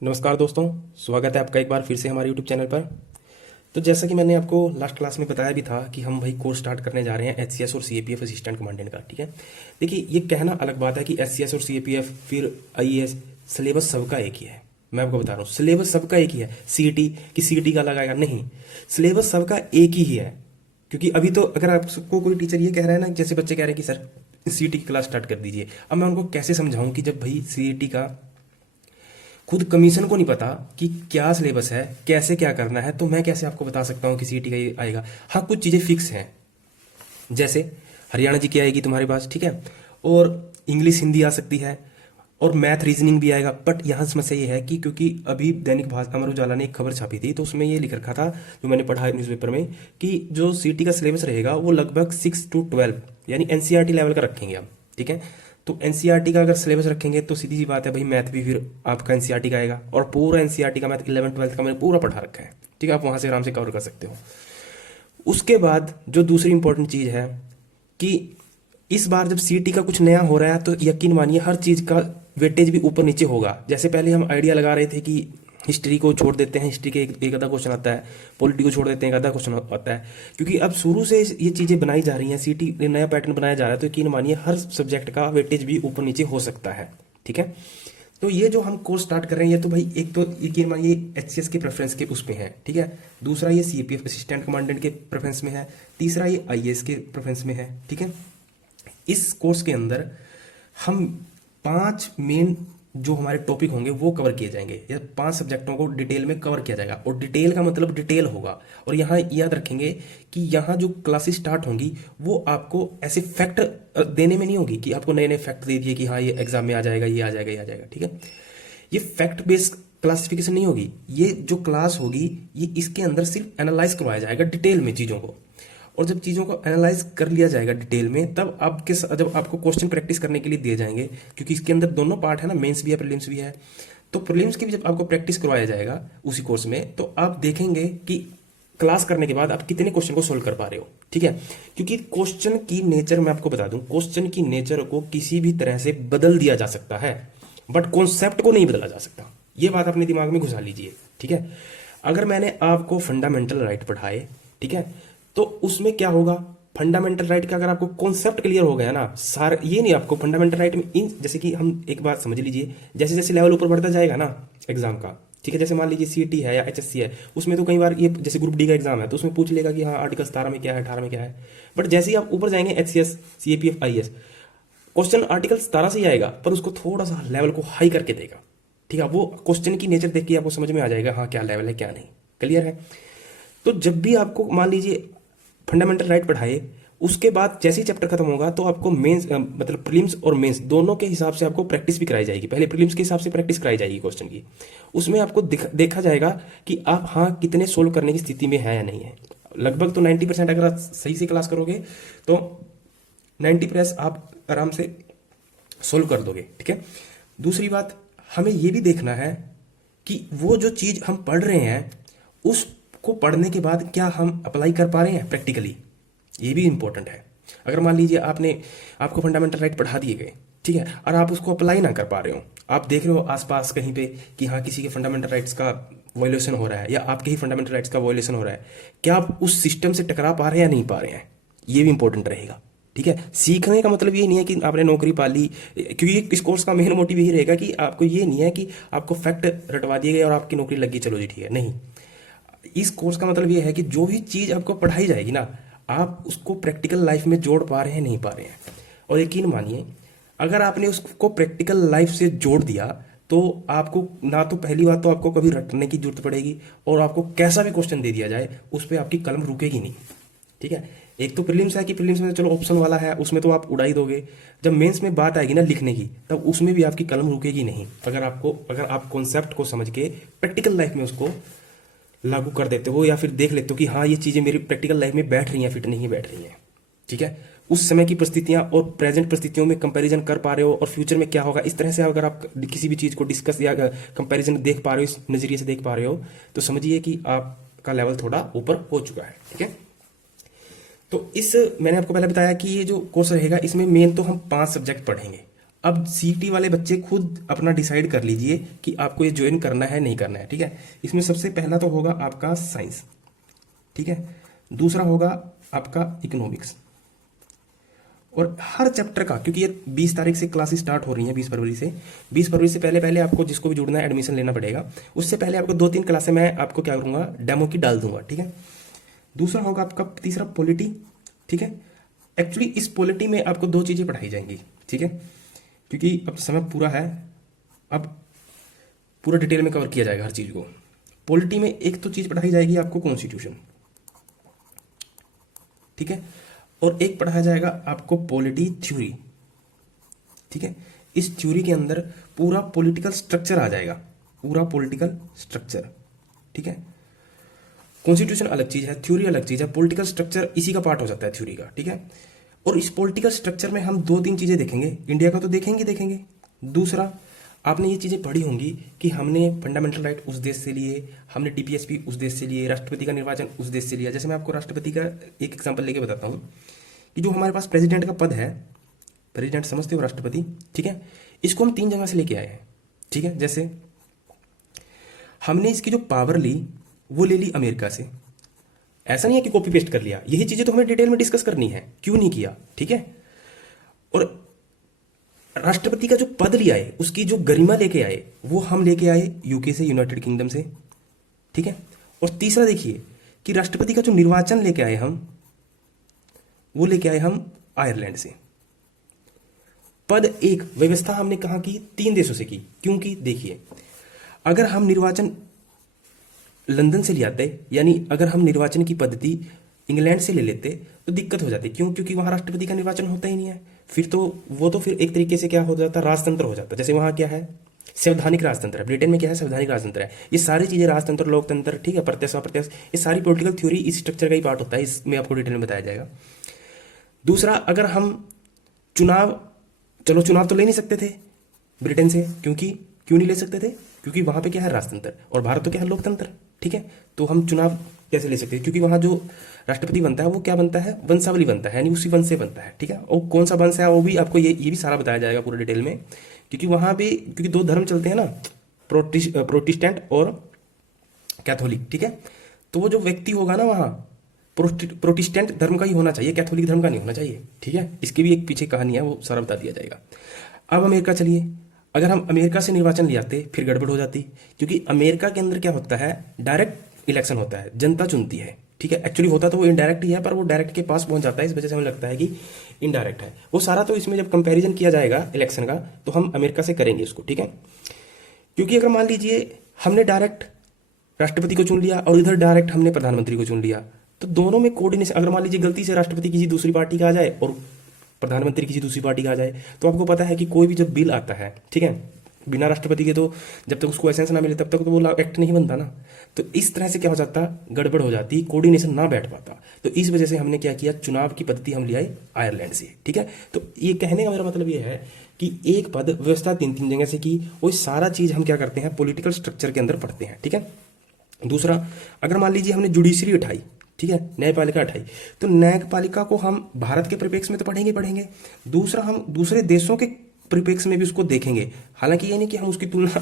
नमस्कार दोस्तों, स्वागत है आपका एक बार फिर से हमारे YouTube चैनल पर। तो जैसा कि मैंने आपको लास्ट क्लास में बताया भी था कि हम भाई कोर्स स्टार्ट करने जा रहे हैं एचसीएस और सीएपीएफ असिस्टेंट कमांडेंट का। ठीक है, देखिए ये कहना अलग बात है कि एचसीएस और सीएपीएफ फिर आईएएस, सिलेबस सबका एक ही है। मैं आपको बता रहा हूँ सिलेबस सबका एक ही है। सीईटी की सीईटी का अलग आएगा नहीं, सिलेबस सबका एक ही है। क्योंकि अभी तो अगर आपको कोई टीचर ये कह रहा है ना, जैसे बच्चे कह रहे हैं कि सर सीईटी की क्लास स्टार्ट कर दीजिए, अब मैं उनको कैसे समझाऊं कि जब भाई सीईटी का खुद कमीशन को नहीं पता कि क्या सिलेबस है, कैसे क्या करना है, तो मैं कैसे आपको बता सकता हूँ कि सीईटी का ये आएगा। हाँ, कुछ चीज़ें फिक्स हैं, जैसे हरियाणा जी की आएगी तुम्हारे पास, ठीक है, और इंग्लिश हिंदी आ सकती है, और मैथ रीजनिंग भी आएगा। बट यहाँ समस्या ये है कि क्योंकि अभी दैनिक भास्कर अमर उजाला ने एक खबर छापी थी, तो उसमें ये लिख रखा था, जो मैंने पढ़ा न्यूज़पेपर में, कि जो सीईटी का सिलेबस रहेगा वो लगभग 6 to 12 यानी एनसीईआरटी लेवल का रखेंगे हम। ठीक है, तो एनसीईआरटी का अगर सिलेबस रखेंगे तो सीधी सी बात है भाई, मैथ भी फिर आपका एनसीईआरटी का आएगा, और पूरा एनसीईआरटी का मैथ 11th-12th का मैंने पूरा पढ़ा रखा है। ठीक है, आप वहां से आराम से कवर कर सकते हो। उसके बाद जो दूसरी इंपॉर्टेंट चीज है कि इस बार जब सीईटी का कुछ नया हो रहा है, तो यकीन मानिए हर चीज का वेटेज भी ऊपर नीचे होगा। जैसे पहले हम आइडिया लगा रहे थे कि हिस्ट्री को छोड़ देते हैं, हिस्ट्री के एक आधा क्वेश्चन आता है, पॉलिटी को छोड़ देते हैं, एक आधा क्वेश्चन आता है। क्योंकि अब शुरू से ये चीजें बनाई जा रही हैं, सीईटी नया पैटर्न बनाया जा रहा है, तो यकीन मानिए हर सब्जेक्ट का वेटेज भी ऊपर नीचे हो सकता है। ठीक है, तो ये जो हम कोर्स स्टार्ट कर रहे हैं, ये तो भाई एक तो यकीन मानिए एचसीएस के प्रेफरेंस के उस पे है। ठीक है, दूसरा ये सीपीएफ असिस्टेंट कमांडेंट के प्रेफरेंस में है, तीसरा ये आईएएस के प्रेफरेंस में है। ठीक है, इस कोर्स के अंदर हम 5 मेन जो हमारे टॉपिक होंगे वो कवर किए जाएंगे, या 5 सब्जेक्टों को डिटेल में कवर किया जाएगा। और डिटेल का मतलब डिटेल होगा। और यहाँ याद रखेंगे कि यहाँ जो क्लासेस स्टार्ट होंगी वो आपको ऐसे फैक्ट देने में नहीं होगी कि आपको नए नए फैक्ट दे दिए कि हाँ ये एग्जाम में आ जाएगा, ये आ जाएगा, ये आ जाएगा। ठीक है, ये फैक्ट बेस्ड क्लासिफिकेशन नहीं होगी। ये जो क्लास होगी ये इसके अंदर सिर्फ एनालाइज करवाया जाएगा डिटेल में चीज़ों को। और जब चीज़ों को एनालाइज कर लिया जाएगा डिटेल में, तब आपके जब आपको क्वेश्चन प्रैक्टिस करने के लिए दिए जाएंगे, क्योंकि इसके अंदर दोनों पार्ट है ना, मेंस भी है, प्रीलिम्स भी है। तो प्रीलिम्स की भी जब आपको प्रैक्टिस करवाया जाएगा उसी कोर्स में, तो आप देखेंगे कि क्लास करने के बाद आप कितने क्वेश्चन को सोल्व कर पा रहे हो। ठीक है, क्योंकि क्वेश्चन की नेचर मैं आपको बता दूं, क्वेश्चन की नेचर को किसी भी तरह से बदल दिया जा सकता है, बट कॉन्सेप्ट को नहीं बदला जा सकता। ये बात अपने दिमाग में घुसा लीजिए। ठीक है, अगर मैंने आपको फंडामेंटल राइट पढ़ाए, ठीक है, तो उसमें क्या होगा, फंडामेंटल राइट का अगर आपको कॉन्सेप्ट क्लियर हो गया ना, सार ये नहीं, आपको फंडामेंटल राइट में इन, जैसे कि हम एक बात समझ लीजिए, जैसे जैसे लेवल ऊपर बढ़ता जाएगा ना एग्जाम का, ठीक है, जैसे मान लीजिए सीईटी है या एचएससी है, उसमें तो कई बार ये जैसे ग्रुप डी का एग्जाम है तो उसमें पूछ लेगा कि हाँ आर्टिकल 17 में क्या है, 18 में क्या है। बट जैसे ही आप ऊपर जाएंगे HCS, CAPF, IAS, question article 17 से ही आएगा, पर उसको थोड़ा सा लेवल को हाई करके देगा। ठीक है, वो क्वेश्चन की नेचर देख के आपको समझ में आ जाएगा हाँ क्या लेवल है क्या नहीं। क्लियर है? तो जब भी आपको मान लीजिए फंडामेंटल राइट पढ़ाए, उसके बाद जैसे ही चैप्टर खत्म होगा तो आपको मेंस मतलब प्रीलिम्स और मेंस दोनों के हिसाब से आपको प्रैक्टिस भी कराई जाएगी। पहले प्रीलिम्स के हिसाब से प्रैक्टिस कराई जाएगी क्वेश्चन की, उसमें आपको देखा जाएगा कि आप हाँ कितने सोल्व करने की स्थिति में है या नहीं है। लगभग तो 90% अगर आप सही से क्लास करोगे तो 90% आप आराम से सोल्व कर दोगे। ठीक है, दूसरी बात हमें ये भी देखना है कि वो जो चीज़ हम पढ़ रहे हैं उसको पढ़ने के बाद क्या हम अप्लाई कर पा रहे हैं प्रैक्टिकली, ये भी इंपॉर्टेंट है। अगर मान लीजिए आपको फंडामेंटल राइट पढ़ा दिए गए, ठीक है, और आप उसको अप्लाई ना कर पा रहे हो, आप देख रहे हो आसपास कहीं पे कि हाँ किसी के फंडामेंटल राइट्स का वायोलेशन हो रहा है या आपके ही फंडामेंटल राइट्स का वायोलेशन हो रहा है, क्या आप उस सिस्टम से टकरा पा रहे हैं या नहीं पा रहे हैं, ये भी इंपॉर्टेंट रहेगा। ठीक है, सीखने का मतलब ये नहीं है कि आपने नौकरी पा ली, क्योंकि इस कोर्स का मेन मोटिव यही रहेगा कि आपको ये नहीं है कि आपको फैक्ट रटवा दिए गए और आपकी नौकरी लग गई, चलो जी ठीक है, नहीं। इस कोर्स का मतलब ये है कि जो भी चीज़ आपको पढ़ाई जाएगी ना, आप उसको प्रैक्टिकल लाइफ में जोड़ पा रहे हैं नहीं पा रहे हैं। और यकीन मानिए अगर आपने उसको प्रैक्टिकल लाइफ से जोड़ दिया तो आपको ना तो पहली बात तो आपको कभी रटने की जरूरत पड़ेगी, और आपको कैसा भी क्वेश्चन दे दिया जाए उस पर आपकी कलम रुकेगी नहीं। ठीक है, एक तो प्रीलिम्स है कि प्रीलिम्स में चलो ऑप्शन वाला है, उसमें तो आप उड़ा ही दोगे। जब मेंस में बात आएगी ना लिखने की, तब उसमें भी आपकी कलम रुकेगी नहीं, अगर आप कॉन्सेप्ट को समझ के प्रैक्टिकल लाइफ में उसको लागू कर देते हो, या फिर देख लेते हो कि हाँ ये चीज़ें मेरी प्रैक्टिकल लाइफ में बैठ रही हैं, फिट नहीं बैठ रही हैं। ठीक है, उस समय की परिस्थितियां और प्रेजेंट परिस्थितियों में कंपैरिजन कर पा रहे हो, और फ्यूचर में क्या होगा, इस तरह से अगर आप किसी भी चीज़ को डिस्कस या कंपैरिजन देख पा रहे हो, इस नज़रिए से देख पा रहे हो, तो समझिए कि आपका लेवल थोड़ा ऊपर हो चुका है। ठीक है, तो मैंने आपको पहले बताया कि ये जो कोर्स रहेगा इसमें मेन तो हम 5 सब्जेक्ट पढ़ेंगे। अब सीईटी वाले बच्चे खुद अपना डिसाइड कर लीजिए कि आपको ये ज्वाइन करना है नहीं करना है, ठीक है। इसमें सबसे पहला तो होगा आपका साइंस, ठीक है। दूसरा होगा आपका इकोनॉमिक्स। और हर चैप्टर का, क्योंकि ये 20 तारीख से क्लासेस स्टार्ट हो रही हैं, 20 फरवरी से, 20 फरवरी से पहले पहले आपको जिसको भी जुड़ना है एडमिशन लेना पड़ेगा। उससे पहले आपको 2-3 क्लासें मैं आपको क्या करूंगा, डेमो की डाल दूंगा, ठीक है। दूसरा होगा आपका तीसरा पॉलिटी, ठीक है। एक्चुअली इस पॉलिटी में आपको 2 चीजें पढ़ाई जाएंगी, ठीक है, क्योंकि अब समय पूरा है, अब पूरा डिटेल में कवर किया जाएगा हर चीज को। पॉलिटी में एक तो चीज पढ़ाई जाएगी आपको कॉन्स्टिट्यूशन, ठीक है, और एक पढ़ाया जाएगा आपको पॉलिटी थ्योरी, ठीक है। इस थ्योरी के अंदर पूरा पॉलिटिकल स्ट्रक्चर आ जाएगा, पूरा पॉलिटिकल स्ट्रक्चर, ठीक है। कॉन्स्टिट्यूशन अलग चीज है, थ्योरी अलग चीज है, पॉलिटिकल स्ट्रक्चर इसी का पार्ट हो जाता है थ्योरी का, ठीक है। और इस पॉलिटिकल स्ट्रक्चर में हम 2-3 चीजें देखेंगे, इंडिया का तो देखेंगे देखेंगे। दूसरा, आपने ये चीजें पढ़ी होंगी कि हमने फंडामेंटल राइट उस देश से लिए, हमने टीपीएसपी उस देश से लिए, राष्ट्रपति का निर्वाचन उस देश से लिया। जैसे मैं आपको राष्ट्रपति का एक एग्जाम्पल लेके बताता हूँ कि जो हमारे पास प्रेसिडेंट का पद है, प्रेसिडेंट समझते हो, राष्ट्रपति, ठीक है, इसको हम 3 जगह से लेके आए हैं, ठीक है। जैसे हमने इसकी जो पावर ली वो ले ली अमेरिका से। ऐसा नहीं है कि कॉपी पेस्ट कर लिया, यही चीजें तो हमें डिटेल में डिस्कस करनी है, क्यों नहीं किया, ठीक है। और राष्ट्रपति का जो पद लिया है, उसकी जो गरिमा लेके आए, वो हम लेके आए यूके से, यूनाइटेड किंगडम से, ठीक है। और तीसरा देखिए कि राष्ट्रपति का जो निर्वाचन लेके आए हम, वो लेके आए हम आयरलैंड से। पद एक, व्यवस्था हमने कहा की 3 देशों से की, क्योंकि देखिए अगर हम निर्वाचन लंदन से ले आते, यानी अगर हम निर्वाचन की पद्धति इंग्लैंड से ले लेते तो दिक्कत हो जाती, क्यों, क्योंकि वहां राष्ट्रपति का निर्वाचन होता ही नहीं है। फिर तो वो तो फिर एक तरीके से क्या हो जाता, राजतंत्र हो जाता। जैसे वहां क्या है, संवैधानिक राजतंत्र है, ब्रिटेन में क्या है, संवैधानिक राजतंत्र है। ये सारी चीजें, राजतंत्र, लोकतंत्र, ठीक है, प्रत्यक्ष अप्रत्यक्ष, ये सारी पॉलिटिकल थ्योरी इस स्ट्रक्चर का ही पार्ट होता है, इसमें आपको डिटेल में बताया जाएगा। दूसरा, अगर हम चुनाव, चलो चुनाव तो ले नहीं सकते थे ब्रिटेन से, क्योंकि क्यों नहीं ले सकते थे, क्योंकि वहां पे क्या है, राजतंत्र, और भारत तो क्या है, लोकतंत्र, ठीक है। तो हम चुनाव कैसे ले सकते हैं, क्योंकि वहां जो राष्ट्रपति बनता है वो क्या बनता है, वंशावली बनता है, यानी उसी वंश से बनता है, ठीक है। और कौन सा वंश है वो भी आपको ये भी सारा बताया जाएगा पूरे डिटेल में, क्योंकि वहां पे, क्योंकि 2 धर्म चलते हैं ना, प्रोटेस्टेंट और कैथोलिक, ठीक है। तो वो जो व्यक्ति होगा ना वहां, प्रोटेस्टेंट धर्म का ही होना चाहिए, कैथोलिक धर्म का नहीं होना चाहिए, ठीक है। इसकी भी एक पीछे कहानी है, वो सारा बता दिया जाएगा। अब अमेरिका चलिए, अगर हम अमेरिका से निर्वाचन ले आते फिर गड़बड़ हो जाती, क्योंकि अमेरिका के अंदर क्या होता है, डायरेक्ट इलेक्शन होता है, जनता चुनती है, ठीक है। एक्चुअली होता तो वो इनडायरेक्ट ही है, पर वो डायरेक्ट के पास पहुंच जाता है, इस वजह से हमें लगता है कि इनडायरेक्ट है वो सारा। तो इसमें जब कंपैरिजन किया जाएगा इलेक्शन का, तो हम अमेरिका से करेंगे उसको, ठीक है। क्योंकि अगर मान लीजिए हमने डायरेक्ट राष्ट्रपति को चुन लिया और इधर डायरेक्ट हमने प्रधानमंत्री को चुन लिया, तो दोनों में कोऑर्डिनेशन, अगर मान लीजिए गलती से राष्ट्रपति किसी दूसरी पार्टी का आ जाए और प्रधानमंत्री किसी दूसरी पार्टी का आ जाए, तो आपको पता है कि कोई भी जब बिल आता है, ठीक है, बिना राष्ट्रपति के, तो जब तक उसको लाइसेंस ना मिले तब तक तो वो एक्ट नहीं बनता ना। तो इस तरह से क्या हो जाता, गड़बड़ हो जाती, कोऑर्डिनेशन ना बैठ पाता। तो इस वजह से हमने क्या किया, चुनाव की पद्धति हम ले आए आयरलैंड से, ठीक है। तो ये कहने का मेरा मतलब ये है कि एक पद व्यवस्था 3-3 जगह से की, वो सारा चीज हम क्या करते हैं, पॉलिटिकल स्ट्रक्चर के अंदर पढ़ते हैं, ठीक है। दूसरा, अगर मान लीजिए हमने जुडिशरी उठाई, ठीक है, न्यायपालिका उठाई, तो न्यायपालिका को हम भारत के परिप्रेक्ष्य में तो पढ़ेंगे पढ़ेंगे, दूसरा हम दूसरे देशों के परिप्रेक्ष्य में भी उसको देखेंगे। हालांकि ये नहीं कि हम उसकी तुलना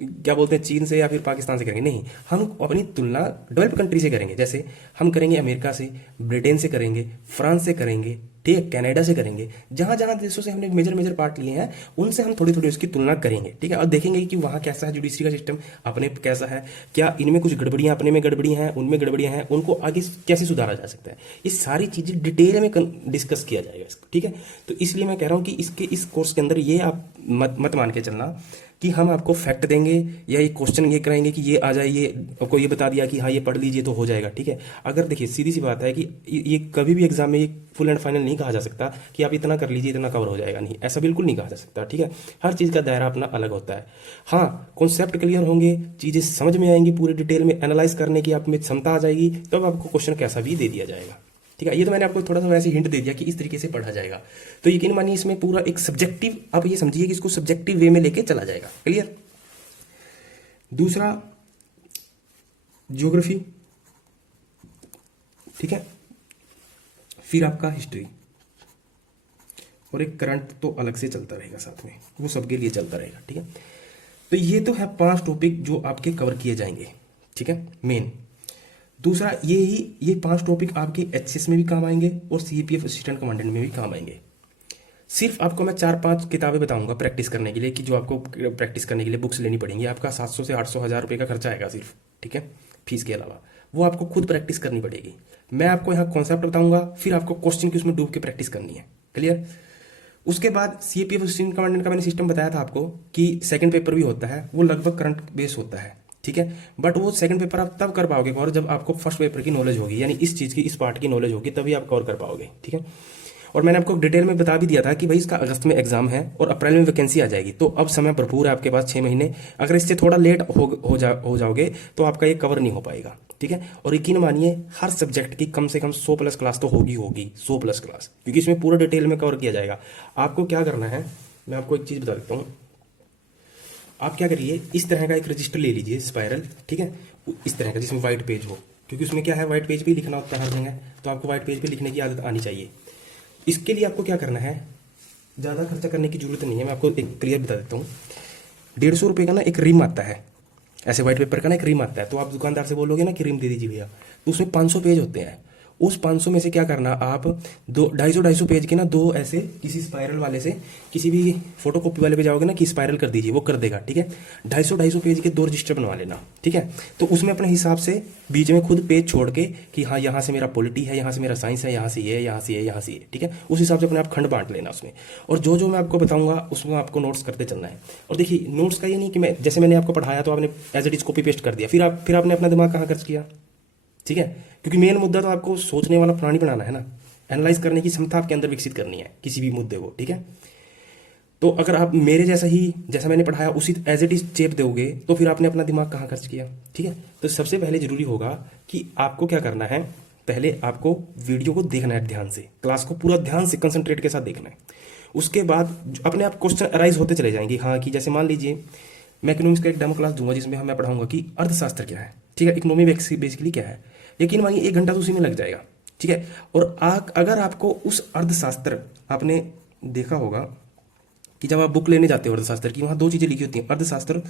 क्या बोलते हैं, चीन से या फिर पाकिस्तान से करेंगे, नहीं, हम अपनी तुलना डेवलप्ड कंट्री से करेंगे। जैसे हम करेंगे अमेरिका से, ब्रिटेन से करेंगे, फ्रांस से करेंगे, ठीक है, कनाडा से करेंगे, जहां जहां देशों से हमने मेजर मेजर पार्ट लिए हैं उनसे हम थोड़ी थोड़ी उसकी तुलना करेंगे, ठीक है। और देखेंगे कि वहां कैसा है जुडिशरी का सिस्टम, अपने कैसा है, क्या इनमें कुछ गड़बड़ियां, अपने में गड़बड़ियां हैं, उनमें गड़बड़ियां हैं, उनको आगे कैसे सुधारा जा सकता है, ये सारी चीजें डिटेल में डिस्कस किया जाएगा इसको, ठीक है। तो इसलिए मैं कह रहा हूं कि इसके इस कोर्स के अंदर ये आप मत मान के चलना कि हम आपको फैक्ट देंगे या ये क्वेश्चन ये कराएंगे कि ये आ जाए, ये आपको ये बता दिया कि हाँ ये पढ़ लीजिए तो हो जाएगा, ठीक है। अगर देखिए सीधी सी बात है कि ये कभी भी एग्जाम में ये फुल एंड फाइनल नहीं कहा जा सकता कि आप इतना कर लीजिए इतना कवर हो जाएगा, नहीं, ऐसा बिल्कुल नहीं कहा जा सकता, ठीक है। हर चीज का दायरा अपना अलग होता है। हाँ, कॉन्सेप्ट क्लियर होंगे, चीजें समझ में आएंगी, पूरे डिटेल में एनालाइज करने की आप में क्षमता आ जाएगी, तब आपको क्वेश्चन कैसा भी दे दिया जाएगा, ठीक है। ये तो मैंने आपको थोड़ा सा वैसे हिंट दे दिया कि इस तरीके से पढ़ा जाएगा। तो यकीन मानिए इसमें पूरा एक सब्जेक्टिव, आप ये समझिए कि इसको सब्जेक्टिव वे में लेके चला जाएगा, क्लियर। दूसरा, ज्योग्राफी, ठीक है, फिर आपका हिस्ट्री, और एक करंट तो अलग से चलता रहेगा साथ में, वो सबके लिए चलता रहेगा, ठीक है। तो ये तो है 5 टॉपिक जो आपके कवर किए जाएंगे, ठीक है, मेन। दूसरा ये 5 टॉपिक आपके एचसीएस में भी काम आएंगे और सीएपीएफ असिस्टेंट कमांडेंट में भी काम आएंगे। सिर्फ आपको मैं 4-5 किताबें बताऊंगा प्रैक्टिस करने के लिए, कि जो आपको प्रैक्टिस करने के लिए बुक्स लेनी पड़ेंगी। आपका 700 से 800 हज़ार रुपये का खर्चा आएगा सिर्फ, ठीक है, फीस के अलावा। वो आपको खुद प्रैक्टिस करनी पड़ेगी। मैं आपको यहाँ कॉन्सेप्ट बताऊंगा, फिर आपको क्वेश्चन की उसमें डूब के प्रैक्टिस करनी है। क्लियर? उसके बाद सीएपीएफ असिस्टेंट कमांडेंट का मैंने सिस्टम बताया था आपको कि सेकंड पेपर भी होता है, वो लगभग करंट बेस होता है, ठीक है। बट वो सेकंड पेपर आप तब कर पाओगे और जब आपको फर्स्ट पेपर की नॉलेज होगी, यानी इस चीज़ की, इस पार्ट की नॉलेज होगी, तभी आप कवर कर पाओगे, ठीक है। और मैंने आपको डिटेल में बता भी दिया था कि भाई इसका अगस्त में एग्जाम है और अप्रैल में वैकेंसी आ जाएगी, तो अब समय भरपूर है आपके पास, 6 महीने। अगर इससे थोड़ा लेट हो जाओगे तो आपका ये कवर नहीं हो पाएगा, ठीक है। और यकीन मानिए हर सब्जेक्ट की कम से कम 100+ क्लास तो होगी 100+ क्लास, क्योंकि इसमें पूरा डिटेल में कवर किया जाएगा। आपको क्या करना है, मैं आपको एक चीज़ बता देता हूँ। आप क्या करिए, इस तरह का एक रजिस्टर ले लीजिए स्पाइरल, ठीक है, इस तरह का जिसमें व्हाइट पेज हो, क्योंकि उसमें क्या है, व्हाइट पेज पे लिखना होता है हर जगह, तो आपको व्हाइट पेज पे लिखने की आदत आनी चाहिए। इसके लिए आपको क्या करना है, ज़्यादा खर्चा करने की जरूरत नहीं है, मैं आपको एक क्लियर बता देता हूँ। 150 रुपये का ना एक रिम आता है, ऐसे व्हाइट पेपर का ना एक रिम आता है। तो आप दुकानदार से बोलोगे ना कि रिम दे दीजिए भैया, तो उसमें 500 पेज होते हैं। उस 500 में से क्या करना, आप 250 पेज के ना 2 ऐसे किसी स्पाइरल वाले से, किसी भी फोटो कॉपी वाले पे जाओगे ना कि स्पाइरल कर दीजिए, वो कर देगा, ठीक है। 250 पेज के 2 रजिस्टर बनवा लेना, ठीक है। तो उसमें अपने हिसाब से बीच में खुद पेज छोड़ के कि हाँ यहाँ से मेरा पॉलिटी है, यहाँ से मेरा साइंस है, यहाँ से ये, यहाँ से ये, यहाँ से ये, ठीक है। उस हिसाब से अपने आप खंड बांट लेना उसमें, और जो जो मैं आपको बताऊंगा उसमें आपको नोट्स करते चलना है। और देखिए नोट्स का ये नहीं कि मैं जैसे मैंने आपको पढ़ाया तो आपने as it is copy paste कर दिया, फिर आपने अपना दिमाग कहाँ खर्च किया, ठीक है। क्योंकि मेन मुद्दा तो आपको सोचने वाला प्राणी बनाना है ना, एनालाइज करने की क्षमता आपके अंदर विकसित करनी है किसी भी मुद्दे को, ठीक है। तो अगर आप मेरे जैसा मैंने पढ़ाया उसी एज इट इज चेप दोगे तो फिर आपने अपना दिमाग कहाँ खर्च किया, ठीक है। तो सबसे पहले जरूरी होगा कि आपको क्या करना है, पहले आपको वीडियो को देखना है ध्यान से, क्लास को पूरा ध्यान से कंसंट्रेट के साथ देखना है। उसके बाद अपने आप क्वेश्चन अराइज होते चले जाएंगे। हाँ, कि जैसे मान लीजिए मैं इकोनॉमिक्स का एक डेमो क्लास दूंगा जिसमें मैं पढ़ाऊंगा कि अर्थशास्त्र क्या है, ठीक है, इकोनॉमी बेसिकली क्या है। यकीन मानिए 1 घंटा तो उसी में लग जाएगा, ठीक है। और अगर आपको उस अर्थशास्त्र, आपने देखा होगा कि जब आप बुक लेने जाते हो अर्थशास्त्र की, वहां 2 चीजें लिखी होती हैं, अर्थशास्त्र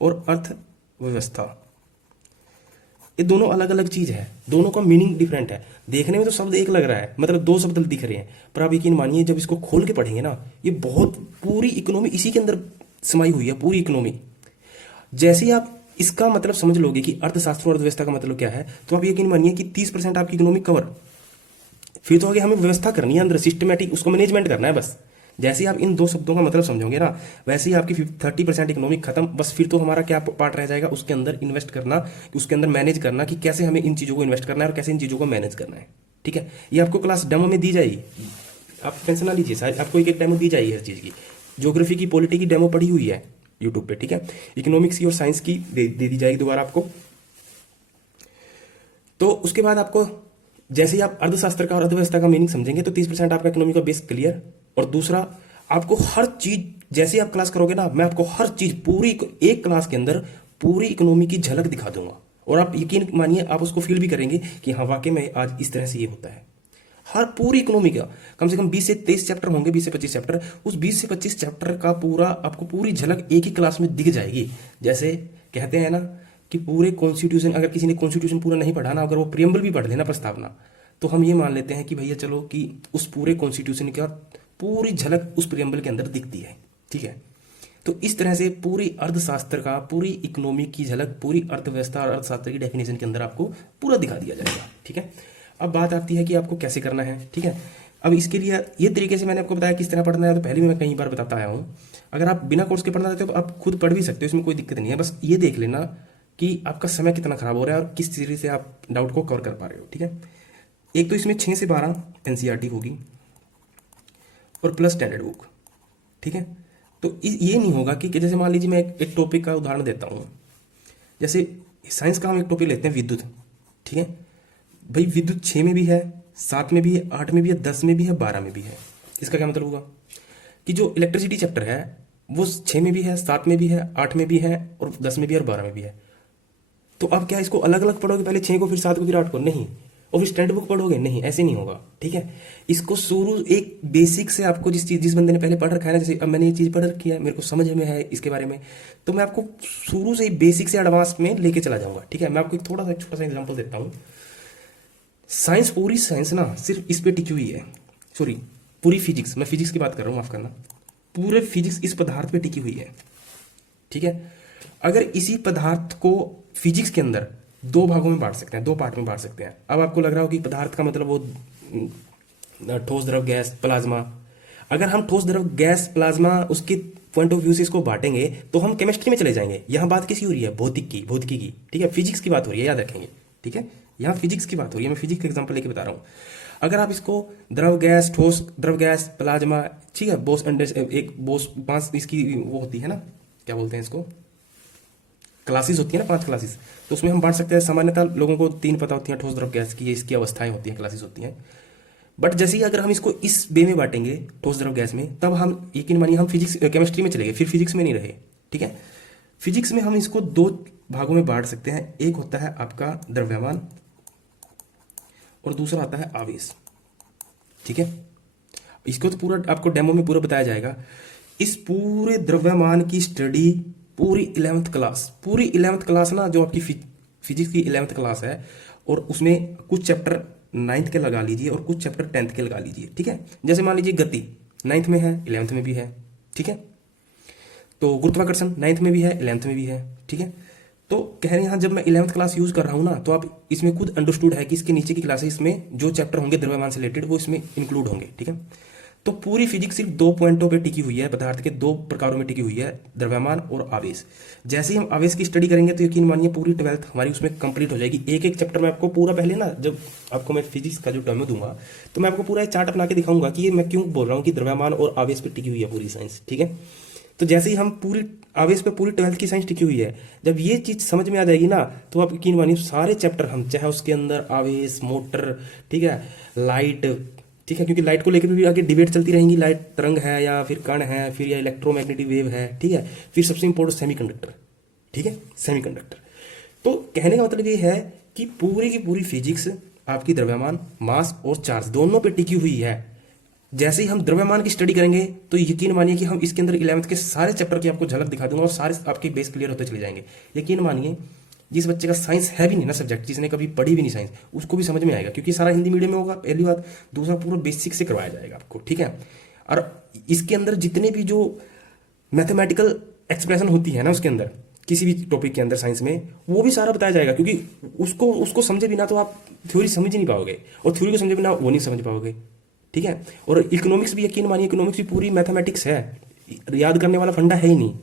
और अर्थव्यवस्था। ये दोनों अलग अलग चीज है, दोनों का मीनिंग डिफरेंट है। देखने में तो शब्द एक लग रहा है, मतलब 2 शब्द दिख रहे हैं, पर आप यकीन मानिए जब इसको खोल के पढ़ेंगे ना, ये बहुत पूरी इकोनॉमी इसी के अंदर समाई हुई है, पूरी इकोनॉमी। जैसे ही आप इसका मतलब समझ लोगे कि अर्थशास्त्र और अर्थव्यवस्था का मतलब क्या है, तो आप यकीन मानिए कि 30% आपकी इकोनॉमी कवर। फिर तो आगे हमें व्यवस्था करनी है अंदर, सिस्टमेटिक उसको मैनेजमेंट करना है बस। जैसे ही आप इन 2 शब्दों का मतलब समझोगे ना, वैसे ही आपकी 30% इकोनॉमी खत्म। बस फिर तो हमारा क्या पार्ट रह जाएगा, उसके अंदर इन्वेस्ट करना, उसके अंदर मैनेज करना कि कैसे हमें इन चीज़ों को इन्वेस्ट करना है और कैसे इन चीज़ों को मैनेज करना है, ठीक है। ये आपको क्लास डेमो में दी जाएगी, आप टेंशन ना लीजिए, शायद आपको एक डेमो दी जाएगी हर चीज़ की। ज्योग्राफी की, पॉलिटी की डेमो पड़ी हुई है यूट्यूब पे, ठीक है। इकोनॉमिक्स की और साइंस की दे दी जाएगी दोबारा आपको। तो उसके बाद आपको जैसे ही आप अर्थशास्त्र का और अर्थव्यवस्था का मीनिंग समझेंगे तो 30% आपका इकोनॉमी का बेस क्लियर। और दूसरा, आपको हर चीज, जैसे ही आप क्लास करोगे ना, मैं आपको हर चीज पूरी एक क्लास के अंदर पूरी इकोनॉमी की झलक दिखा दूंगा, और आप यकीन मानिए आप उसको फील भी करेंगे कि हाँ वाकई में आज इस तरह से ये होता है। हर पूरी इकोनॉमी का कम से कम 20 से 23 चैप्टर होंगे, 20 से 25 चैप्टर। उस 20 से 25 चैप्टर का पूरा आपको पूरी झलक एक ही क्लास में दिख जाएगी। जैसे कहते हैं ना कि पूरे कॉन्स्टिट्यूशन, अगर किसी ने कॉन्स्टिट्यूशन पूरा नहीं पढ़ा ना, अगर वो प्रियम्बल भी पढ़ लेना, प्रस्तावना, तो हम ये मान लेते हैं कि भैया चलो कि उस पूरे कॉन्स्टिट्यूशन की पूरी झलक उस प्रियम्बल के अंदर दिखती है, ठीक है। तो इस तरह से पूरी अर्थशास्त्र का, पूरी इकोनॉमी की झलक, पूरी अर्थव्यवस्था और अर्थशास्त्र की डेफिनेशन के अंदर आपको पूरा दिखा दिया जाएगा, ठीक है। अब बात आती है कि आपको कैसे करना है, ठीक है। अब इसके लिए ये तरीके से मैंने आपको बताया किस तरह पढ़ना है, तो पहले भी मैं कई बार बताता आया हूँ। अगर आप बिना कोर्स के पढ़ना चाहते हो तो आप खुद पढ़ भी सकते हो, इसमें कोई दिक्कत नहीं है। बस ये देख लेना कि आपका समय कितना खराब हो रहा है और किस तरीके से आप डाउट को कवर कर पा रहे हो, ठीक है। एक तो इसमें 6 से 12 एनसीईआरटी होगी और प्लस स्टैंडर्ड बुक, ठीक है। तो ये नहीं होगा कि जैसे मान लीजिए मैं एक टॉपिक का उदाहरण देता हूँ, जैसे साइंस का हम एक टॉपिक लेते हैं विद्युत, ठीक है भाई। विद्युत 6 में भी है, 7 में भी है, 8 में भी है, 10 में भी है, 12 में भी है। इसका क्या मतलब होगा कि जो इलेक्ट्रिसिटी चैप्टर है वो 6 में भी है, 7 में भी है, 8 में भी है और 10 में भी है और 12 में भी है। तो अब क्या इसको अलग अलग पढ़ोगे, पहले 6 को फिर 7 को फिर 8 को? नहीं, और फिर स्टैंडर्ड बुक पढ़ोगे, नहीं ऐसे नहीं होगा, ठीक है। इसको शुरू एक बेसिक से आपको जिस बंदे ने पहले पढ़ रखा है ना, जैसे अब मैंने ये चीज़ पढ़ रखी है, मेरे को समझ में है इसके बारे में, तो मैं आपको शुरू से ही बेसिक से एडवांस में लेके चला जाऊंगा, ठीक है। मैं आपको एक थोड़ा सा छोटा सा एग्जाम्पल देता हूँ। साइंस, पूरी साइंस ना सिर्फ इस पे टिकी हुई है, सॉरी पूरी फिजिक्स, मैं फिजिक्स की बात कर रहा हूँ, माफ करना, पूरे फिजिक्स इस पदार्थ पे टिकी हुई है, ठीक है। अगर इसी पदार्थ को फिजिक्स के अंदर दो भागों में बांट सकते हैं, दो पार्ट में बांट सकते हैं। अब आपको लग रहा हो कि पदार्थ का मतलब वो ठोस, द्रव, गैस, प्लाज्मा। अगर हम ठोस, द्रव, गैस, प्लाज्मा उसके पॉइंट ऑफ व्यू से इसको बांटेंगे तो हम केमिस्ट्री में चले जाएंगे। यहाँ बात किसी हो रही है, भौतिकी की, ठीक है, फिजिक्स की बात हो रही है, याद रखेंगे, ठीक है। यहाँ फिजिक्स की बात हो रही है, मैं फिजिक्स का एग्जाम्पल लेके बता रहा हूँ। अगर आप इसको द्रव गैस, ठोस, द्रव गैस, प्लाज्मा, ठीक है, बोस एक बोस 5 इसकी वो होती है ना, क्या बोलते हैं इसको, क्लासेस होती है ना, 5 क्लासेस, तो उसमें हम बांट सकते हैं। सामान्यतः लोगों को 3 पता होती हैं, ठोस, द्रव, गैस की, ये इसकी अवस्थाएं होती हैं, क्लासेस होती हैं। बट जैसे ही अगर हम इसको इस वे में बांटेंगे, ठोस, द्रव, गैस में, तब हम यकीन मानिए हम फिजिक्स केमिस्ट्री में चले गए, फिर फिजिक्स में नहीं रहे, ठीक है। फिजिक्स में हम इसको 2 भागों में बांट सकते हैं। एक होता है आपका द्रव्यमान और दूसरा आता है आवेश, ठीक है। इसको तो पूरा आपको डेमो में पूरा बताया जाएगा। इस पूरे द्रव्यमान की स्टडी पूरी 11th क्लास ना, जो आपकी फिजिक्स की 11th क्लास है, और उसमें कुछ चैप्टर 9th के लगा लीजिए और कुछ चैप्टर 10th के लगा लीजिए, ठीक है। जैसे मान लीजिए गति 9th में है, 11th में भी है, ठीक है। तो गुरुत्वाकर्षण 9th में भी है, 11th में भी है, ठीक है। तो कह रहे हैं यहाँ जब मैं 11th क्लास यूज कर रहा हूँ ना, तो आप इसमें खुद अंडरस्टूड है कि इसके नीचे की क्लासेस में जो चैप्टर होंगे द्रव्यमान से रिलेटेड वो इसमें इंक्लूड होंगे, ठीक है। तो पूरी फिजिक्स सिर्फ 2 पॉइंटों पे टिकी हुई है, पदार्थ के 2 प्रकारों में टिकी हुई है, द्रव्यमान और आवेश। जैसे ही हम आवेश की स्टडी करेंगे तो यकीन मानिए पूरी 12th हमारी उसमें कंप्लीट हो जाएगी। एक एक चैप्टर में आपको पूरा, पहले ना जब आपको मैं फिजिक्स का जो डेमो दूंगा तो मैं आपको पूरा एक चार्ट बना के दिखाऊंगा कि ये मैं क्यों बोल रहा हूँ कि द्रव्यमान और आवेश पे टिकी हुई है पूरी साइंस, ठीक है। तो जैसे ही हम पूरी आवेश पे पूरी 12th की साइंस टिकी हुई है, जब ये चीज समझ में आ जाएगी ना, तो आप यकीन मानिए सारे चैप्टर हम, चाहे उसके अंदर आवेश, मोटर, ठीक है, लाइट, ठीक है, क्योंकि लाइट को लेकर भी आगे डिबेट चलती रहेंगी, लाइट तरंग है या फिर कण है, फिर या इलेक्ट्रोमैग्नेटिक वेव है, ठीक है, फिर सबसे इंपॉर्टेंट सेमीकंडक्टर, ठीक है, सेमीकंडक्टर। तो कहने का मतलब ये है कि पूरी की पूरी फिजिक्स आपकी द्रव्यमान, मास और चार्ज दोनों पे टिकी हुई है। जैसे ही हम द्रव्यमान की स्टडी करेंगे तो यकीन मानिए कि हम इसके अंदर 11th के सारे चैप्टर की आपको झलक दिखा दूंगा और सारे आपके बेस क्लियर होते चले जाएंगे। यकीन मानिए जिस बच्चे का साइंस है भी नहीं ना सब्जेक्ट, जिसने कभी पढ़ी भी नहीं साइंस, उसको भी समझ में आएगा, क्योंकि सारा हिंदी मीडियम में होगा, पहली बात। दूसरा, पूरा बेसिक से करवाया जाएगा आपको, ठीक है। और इसके अंदर जितने भी जो मैथमेटिकल एक्सप्रेशन होती है ना उसके अंदर, किसी भी टॉपिक के अंदर साइंस में, वो भी सारा बताया जाएगा, क्योंकि उसको समझे बिना तो आप थ्योरी समझ ही नहीं पाओगे, और थ्योरी को समझे बिना वो नहीं समझ पाओगे, ठीक है। और इकोनॉमिक्स भी यकीन मानिए, इकोनॉमिक्स भी पूरी मैथमेटिक्स है, याद करने वाला फंडा है ही नहीं,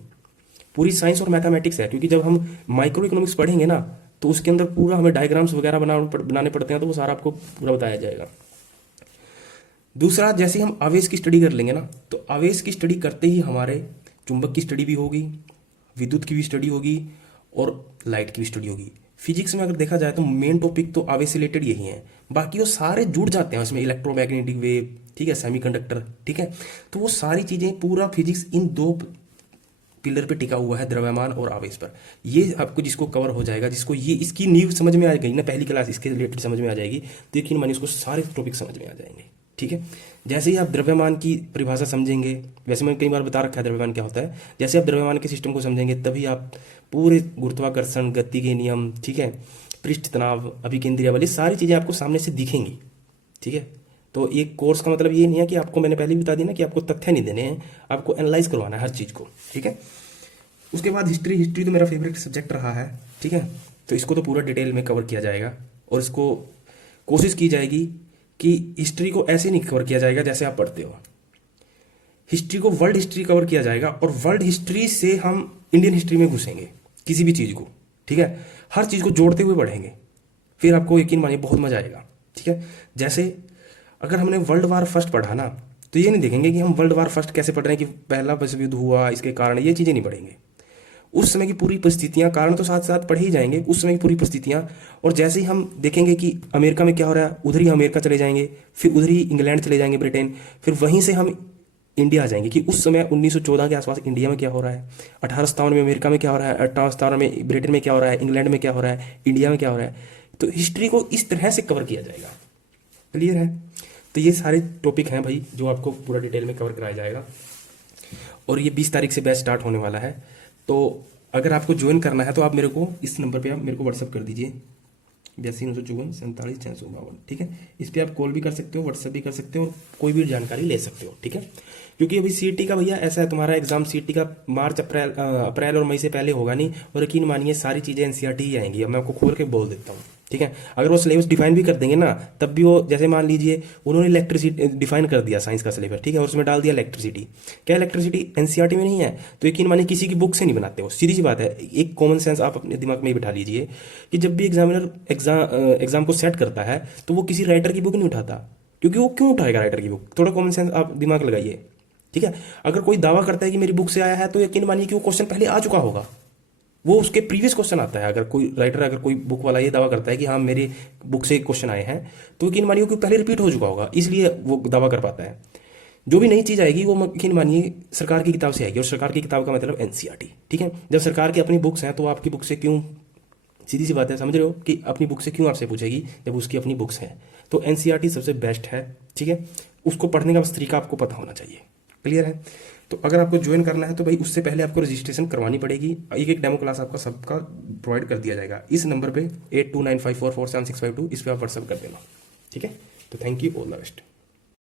पूरी साइंस और मैथमेटिक्स है। क्योंकि जब हम माइक्रो इकोनॉमिक्स पढ़ेंगे ना, तो उसके अंदर पूरा हमें डायग्राम्स वगैरह बनाने पड़ते हैं, तो वो सारा आपको पूरा बताया जाएगा। दूसरा, जैसे हम आवेश की स्टडी कर लेंगे ना, तो आवेश की स्टडी करते ही हमारे चुंबक की स्टडी भी होगी, विद्युत की भी स्टडी होगी और लाइट की भी स्टडी होगी। फिजिक्स में अगर देखा जाए तो मेन टॉपिक तो आवेश से रिलेटेड यही है, बाकी वो सारे जुड़ जाते हैं उसमें, इलेक्ट्रोमैग्नेटिक वेव, ठीक है, सेमीकंडक्टर, ठीक है। तो वो सारी चीजें, पूरा फिजिक्स इन 2 पिलर पे टिका हुआ है, द्रव्यमान और आवेश पर। ये आपको जिसको कवर हो जाएगा, जिसको ये इसकी नींव समझ में आ गई ना, पहली क्लास इसके रिलेटेड समझ में आ जाएगी, तो यकीन मानिए उसको सारे टॉपिक समझ में आ जाएंगे, ठीक है। जैसे ही आप द्रव्यमान की परिभाषा समझेंगे, वैसे मैंने कई बार बता रखा है द्रव्यमान क्या होता है, जैसे आप द्रव्यमान के सिस्टम को समझेंगे तभी आप पूरे गुरुत्वाकर्षण, गति के नियम, ठीक है, पृष्ठ तनाव, अभिकेंद्रीय बल, सारी चीजें आपको सामने से दिखेंगी, ठीक है। तो एक कोर्स का मतलब ये नहीं है कि आपको, मैंने पहले भी बता दिया ना, कि आपको तथ्य नहीं देने हैं, आपको एनालाइज करवाना है हर चीज को, ठीक है। उसके बाद हिस्ट्री तो मेरा फेवरेट सब्जेक्ट रहा है, ठीक है। तो इसको तो पूरा डिटेल में कवर किया जाएगा, और इसको कोशिश की जाएगी कि हिस्ट्री को ऐसे नहीं कवर किया जाएगा जैसे आप पढ़ते हो, हिस्ट्री को वर्ल्ड हिस्ट्री कवर किया जाएगा, और वर्ल्ड हिस्ट्री से हम इंडियन हिस्ट्री में घुसेंगे किसी भी चीज को, ठीक है, हर चीज को जोड़ते हुए बढ़ेंगे, फिर आपको यकीन मानिए बहुत मजा आएगा, ठीक है। जैसे अगर हमने वर्ल्ड वार फर्स्ट पढ़ा ना, तो ये नहीं देखेंगे कि हम वर्ल्ड वार फर्स्ट कैसे पढ़ रहे हैं, कि पहला विश्व युद्ध हुआ, इसके कारण, ये चीजें नहीं पढ़ेंगे। उस समय की पूरी परिस्थितियां, कारण तो साथ साथ पढ़े ही जाएंगे, उस समय की पूरी परिस्थितियां। और जैसे ही हम देखेंगे कि अमेरिका में क्या हो रहा है, उधर ही अमेरिका चले जाएंगे, फिर उधर ही इंग्लैंड चले जाएंगे, ब्रिटेन, फिर वहीं से हम इंडिया आ जाएंगे कि उस समय 1914 के आसपास इंडिया में क्या हो रहा है, 1857 में अमेरिका में क्या हो रहा है, 1857 में ब्रिटेन में क्या हो रहा है, इंग्लैंड में क्या हो रहा है, इंडिया में क्या हो रहा है। तो हिस्ट्री को इस तरह से कवर किया जाएगा। क्लियर है? तो ये सारे टॉपिक हैं भाई जो आपको पूरा डिटेल में कवर कराया जाएगा, और ये 20 तारीख से बैच स्टार्ट होने वाला है। तो अगर आपको ज्वाइन करना है तो आप मेरे को इस नंबर पे आप मेरे को व्हाट्सअप कर दीजिए, 82 954 47 652। ठीक है, इस पर आप कॉल भी कर सकते हो, व्हाट्सअप भी कर सकते हो, और कोई भी जानकारी ले सकते हो। ठीक है, क्योंकि अभी सीईटी का भैया ऐसा है, तुम्हारा एग्जाम सीईटी का मार्च अप्रैल और मई से पहले होगा नहीं, और यकीन मानिए सारी चीज़ें एनसीईआरटी ही आएंगी। अब मैं आपको खोल के बोल देता हूँ। ठीक है, अगर वो सिलेबस डिफाइन भी कर देंगे ना, तब भी वो, जैसे मान लीजिए उन्होंने इलेक्ट्रिसिटी डिफाइन कर दिया साइंस का सिलेबस, ठीक है, और उसमें डाल दिया इलेक्ट्रिसिटी। क्या इलेक्ट्रिसिटी एनसीईआरटी में नहीं है? तो यकीन मानिए किसी की बुक से नहीं बनाते हो, सीधी सी बात है। एक कॉमन सेंस आप अपने दिमाग में ही बिठा लीजिए कि जब भी एग्जामिनर एग्जाम को सेट करता है तो वो किसी राइटर की बुक नहीं उठाता, क्योंकि वो क्यों उठाएगा राइटर की बुक? थोड़ा कॉमन सेंस आप दिमाग लगाइए। ठीक है, अगर कोई दावा करता है कि मेरी बुक से आया है, तो यकीन मानिए कि वो क्वेश्चन पहले आ चुका होगा, वो उसके प्रीवियस क्वेश्चन आता है। अगर कोई राइटर, अगर कोई बुक वाला ये दावा करता है कि हाँ मेरी बुक से क्वेश्चन आए हैं, तो यकीन मानिए कि पहले रिपीट हो चुका होगा, इसलिए वो दावा कर पाता है। जो भी नई चीज़ आएगी वो यकीन मानिए सरकार की किताब से आएगी, और सरकार की किताब का मतलब एनसीईआरटी। ठीक है, जब सरकार की अपनी बुक्स हैं तो आपकी बुक से क्यों, सीधी सी बात है, समझ रहे हो कि अपनी बुक से क्यों आपसे पूछेगी जब उसकी अपनी बुक्स हैं? तो एनसीईआरटी सबसे बेस्ट है। ठीक है, उसको पढ़ने का बस तरीका आपको पता होना चाहिए। क्लियर है? तो अगर आपको ज्वाइन करना है तो भाई उससे पहले आपको रजिस्ट्रेशन करवानी पड़ेगी। एक डेमो क्लास आपका सबका प्रोवाइड कर दिया जाएगा इस नंबर पे 8295447652, इस पर आप व्हाट्सअप कर देना। ठीक है, तो thank you, all the best.